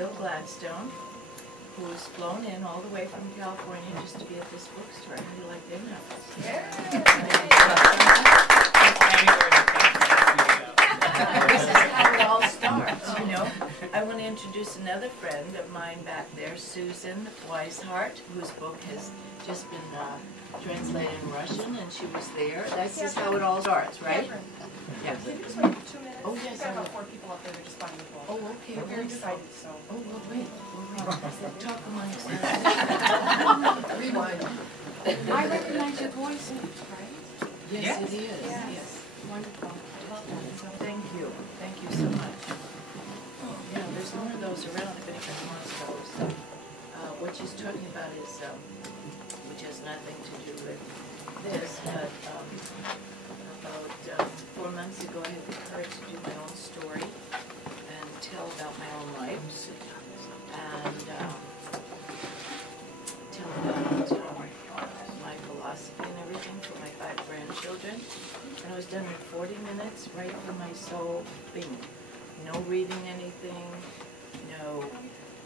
Bill Gladstone, who's flown in all the way from California just to be at this bookstore. How do you like them apples? This is how it all starts, you know. I want to introduce another friend of mine back there, Susan Weishart, whose book has just been translated in Russian, and she was there. This is how it all starts, right? Yes. Just like 2 minutes. Oh, yes. We've got about 4 people up there that are just buying the book. Oh, okay. We're very excited, so. Oh, well, wait. Talk among yourselves. Rewind. I recognize your voice, right? Yes, it is. Yes. Yes. Wonderful. I love that. Thank you. Thank you so much. Yeah, there's more of those around if anybody wants those. What she's talking about is, which has nothing to do with this, but about 4 months ago I had the courage to do my own story and tell about my own life and tell about my philosophy and everything for my 5 grandchildren. And I was done in 40 minutes, right from my soul, bing. No reading anything, no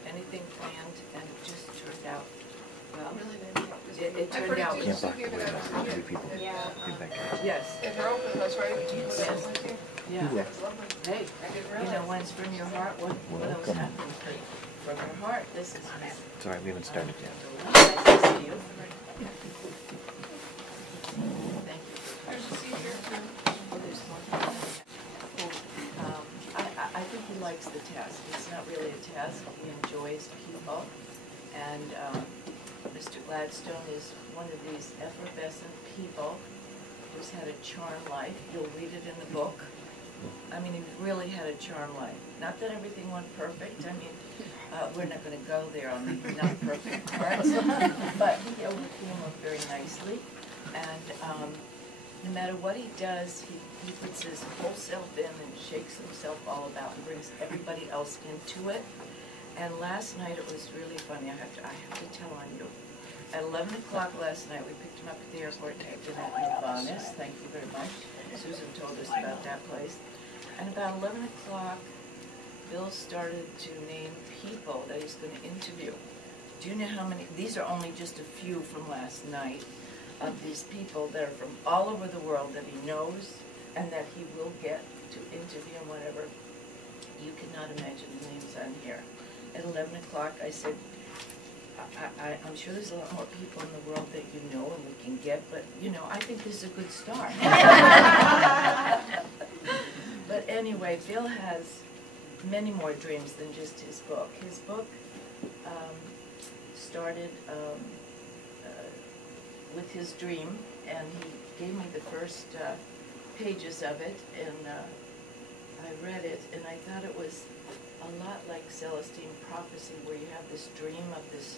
anything planned, and it just turned out well. It turned out. Can't block the way about 3 people. Yeah. Yes. And they're open, that's right. Yes. Yeah. Yeah. Hey, you know, when it's from your heart, what else Welcome. happens? From your heart, this is Sorry, we haven't started yet. nice to see you. Thank you. There's a seat here too. Oh, there's more. I think he likes the task. It's not really a task. He enjoys people. And Mr. Gladstone is one of these effervescent people who's had a charmed life. You'll read it in the book. I mean, he really had a charmed life. Not that everything went perfect. I mean, we're not going to go there on the not perfect parts. But he overcame them very nicely. And no matter what he does, he puts his whole self in and shakes himself all about and brings everybody else into it. And last night it was really funny. I have to tell on you. At 11 o'clock last night, we picked him up at the airport and had dinner at Nirvana's. Thank you very much. Susan told us about that place. And about 11 o'clock, Bill started to name people that he's going to interview. Do you know how many? These are only just a few from last night of these people that are from all over the world that he knows and that he will get to interview and whatever. You cannot imagine the names on here. At 11 o'clock, I said, I'm sure there's a lot more people in the world that you know and we can get, but, you know, I think this is a good start. But anyway, Bill has many more dreams than just his book. His book started with his dream, and he gave me the first pages of it, and I read it, and I thought it was a lot like Celestine Prophecy, where you have this dream of this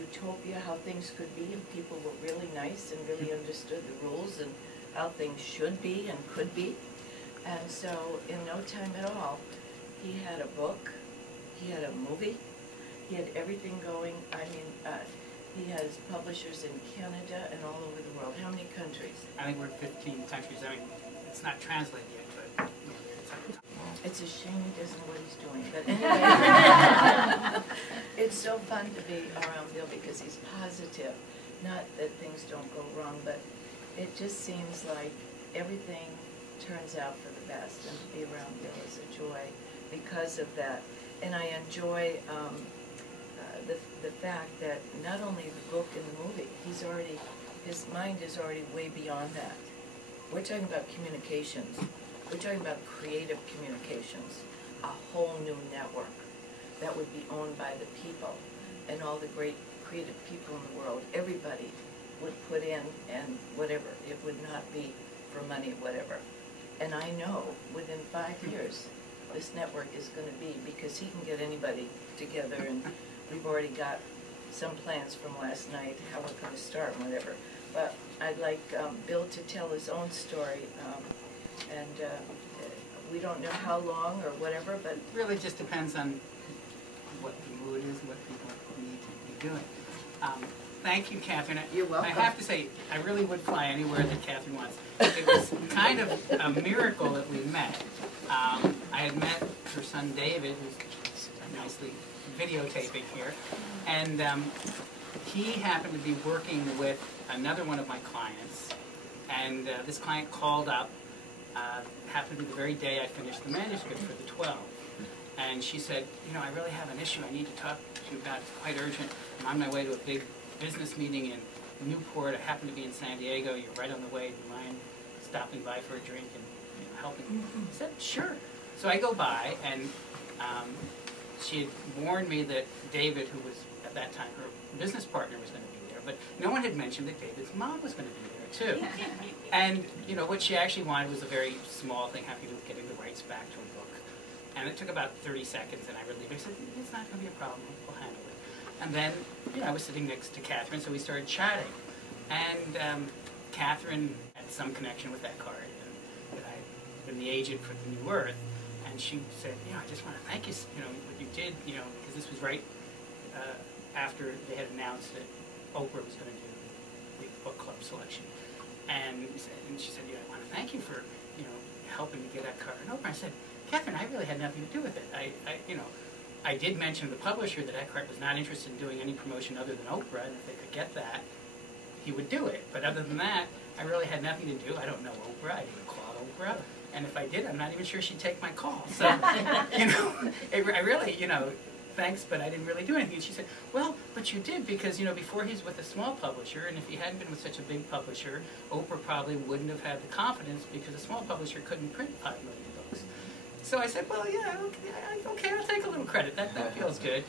utopia, how things could be, and people were really nice and really understood the rules and how things should be and could be. And so in no time at all, he had a book, he had a movie, he had everything going. I mean, he has publishers in Canada and all over the world. How many countries? I think we're 15 countries. I mean, it's not translated yet, but it's a shame he doesn't know what he's doing. But anyway, it's so fun to be around Bill because he's positive. Not that things don't go wrong, but it just seems like everything turns out for the best, and to be around Bill is a joy because of that. And I enjoy the fact that not only the book and the movie, his mind is already way beyond that. We're talking about communications. We're talking about creative communications, a whole new network that would be owned by the people and all the great creative people in the world. Everybody would put in and whatever. It would not be for money, whatever. And I know within 5 years this network is going to be, because he can get anybody together, and we've already got some plans from last night, how we're going to start and whatever. But I'd like Bill to tell his own story, and we don't know how long or whatever, but it really just depends on what the mood is, what people need to be doing. Thank you, Catherine. You're welcome. I have to say, I really would fly anywhere that Catherine wants. It was kind of a miracle that we met. I had met her son David, who's nicely videotaping here. And he happened to be working with another one of my clients, and this client called up, happened to be the very day I finished the manuscript for the 12. And she said, you know, I really have an issue I need to talk to you about. It's quite urgent. I'm on my way to a big business meeting in Newport. I happen to be in San Diego. You're right on the way. Do you mind stopping by for a drink and helping? I said, sure. So I go by, and she had warned me that David, who was at that time her business partner, was going to be there. But no one had mentioned that David's mom was going to be there, too. And, you know, what she actually wanted was a very small thing, having to do with getting the rights back to a book. And it took about 30 seconds, and I relieved her. I said, it's not going to be a problem. We'll handle it. And then, you know, I was sitting next to Catherine, so we started chatting. And Catherine had some connection with that card, and that I'd been the agent for the New Earth. And she said, you know, I just want to thank you, you know, what you did, you know, because this was right after they had announced that Oprah was going to do the book club selection. And she said, yeah, I want to thank you for, you know, helping me get that card. And Oprah, I said, Catherine, I really had nothing to do with it. You know, I did mention to the publisher that Eckhart was not interested in doing any promotion other than Oprah, and if they could get that, he would do it. But other than that, I really had nothing to do. I don't know Oprah. I didn't call Oprah. And if I did, I'm not even sure she'd take my call. So, you know, I really, you know, thanks, but I didn't really do anything. And she said, well, but you did, because, you know, before he's with a small publisher, and if he hadn't been with such a big publisher, Oprah probably wouldn't have had the confidence, because a small publisher couldn't print 5 million books. So I said, well, yeah, okay, I'll take a little credit. That feels good.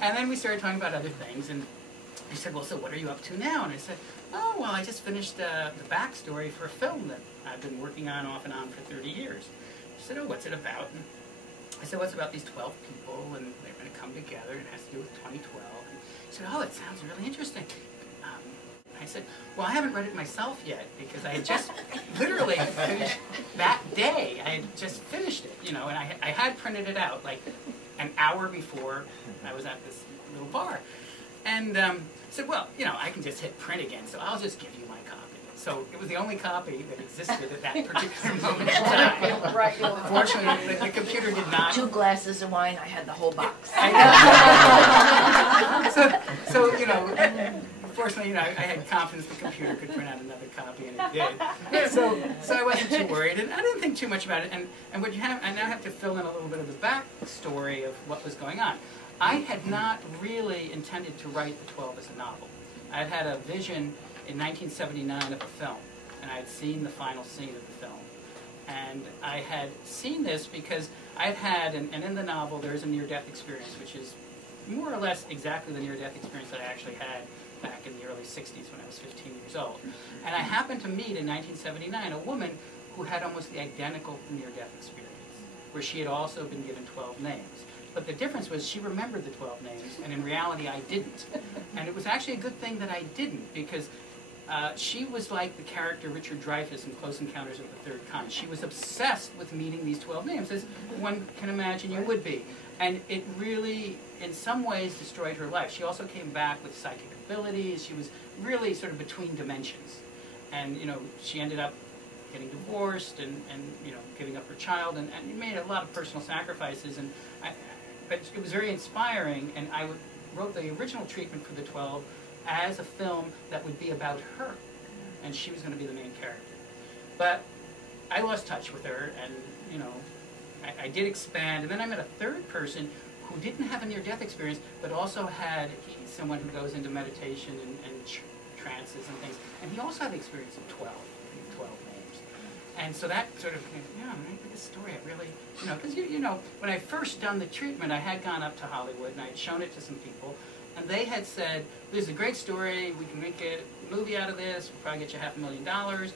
And then we started talking about other things, and he said, well, so what are you up to now? And I said, oh, well, I just finished the backstory for a film that I've been working on off and on for 30 years. She said, oh, what's it about? And I said, well, it's about these 12 people, and they're going to come together, and it has to do with 2012. And he said, oh, it sounds really interesting. I said, well, I haven't read it myself yet, because I had just literally finished that day. I had just finished it, you know, and I had printed it out like an hour before I was at this little bar. And I said, well, you know, I can just hit print again, so I'll just give you my copy. So it was the only copy that existed at that particular moment in time. Right. Fortunately, the computer did not. 2 glasses of wine, I had the whole box. So, you know, fortunately, you know, I had confidence the computer could print out another copy, and it did. So I wasn't too worried, and I didn't think too much about it. And what you have, I now have to fill in a little bit of the backstory of what was going on. I had not really intended to write The 12 as a novel. I had a vision in 1979 of a film, and I had seen the final scene of the film. And I had seen this because I've had, and in the novel there is a near-death experience, which is more or less exactly the near-death experience that I actually had back in the early 60s when I was 15 years old. And I happened to meet in 1979 a woman who had almost the identical near-death experience, where she had also been given 12 names. But the difference was she remembered the 12 names, and in reality I didn't. And it was actually a good thing that I didn't, because she was like the character Richard Dreyfuss in Close Encounters of the Third Kind. She was obsessed with meeting these 12 names, as one can imagine you would be. And it really, in some ways, destroyed her life. She also came back with psychic abilities. She was really sort of between dimensions. And, you know, she ended up getting divorced and you know, giving up her child, and made a lot of personal sacrifices. And but it was very inspiring, and I wrote the original treatment for The 12 as a film that would be about her, and she was going to be the main character. But I lost touch with her, and, you know, I did expand, and then I met a third person who didn't have a near-death experience, but also had someone who goes into meditation and trances and things, and he also had the experience of 12 names. And so that sort of, yeah, maybe this story, I really, you know, because, you know, when I first done the treatment, I had gone up to Hollywood, and I had shown it to some people, and they had said, this is a great story, we can make a movie out of this, we'll probably get you $500,000,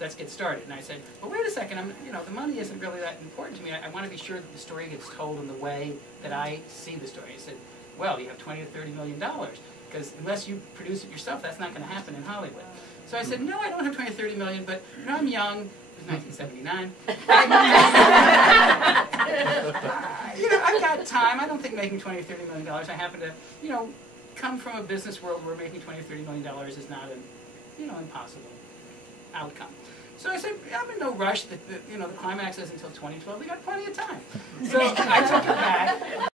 let's get started. And I said, well, wait a second, you know, the money isn't really that important to me. I want to be sure that the story gets told in the way that I see the story. I said, well, you have $20 or $30 million, because unless you produce it yourself, that's not going to happen in Hollywood. So I said, no, I don't have 20 or 30 million, but you know, I'm young. It was 1979. You know, I've got time. I don't think making $20 or $30 million. I happen to, you know, come from a business world where making $20 or $30 million is not an, you know, impossible outcome. So I said, I'm in no rush. The climax is until 2012. We got plenty of time. So I took it back.